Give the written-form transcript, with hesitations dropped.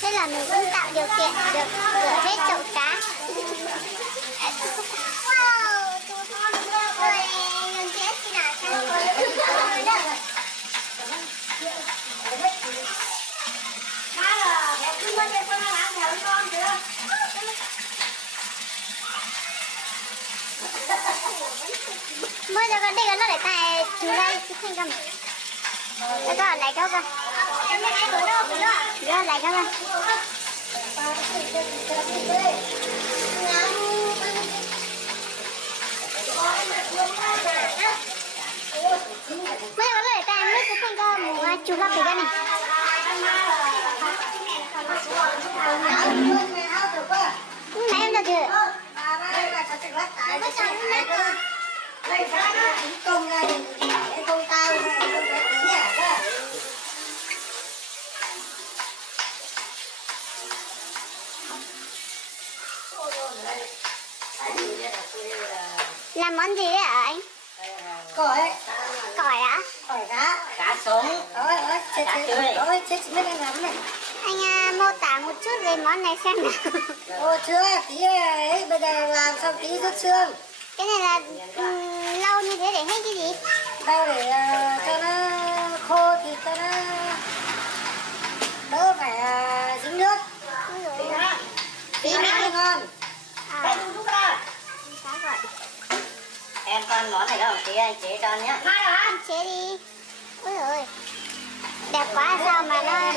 Thế là mình cũng tạo điều kiện được rửa hết chậu cá. Wow, rồi lần chết thì nào cho mới giờ con đi nó để tại chú đây chứ không cầm. Cái đó lại câu coi. Đó lại câu coi. Mới giờ nó để tại mới chứ không cầm chú lắp cái này. Nãy em ra chưa? Làm món gì đấy hả anh? Cỏi. Cỏi á? Cỏi cá. Cá sống. Ôi, chết biết anh làm này. Anh mô tả một chút về món này xem nào. Ôi chưa, tí ấy, bây giờ làm xong tí rút xương. Cái này là lâu như thế để hết cái gì? Đây để cho nó khô thì cho nó đỡ phải dính nước. Tí nữa ngon. Cá gọi. Em con món này đâu tí anh chế cho nhé. Anh chế đi. Ôi ơi, đẹp quá sao mà nó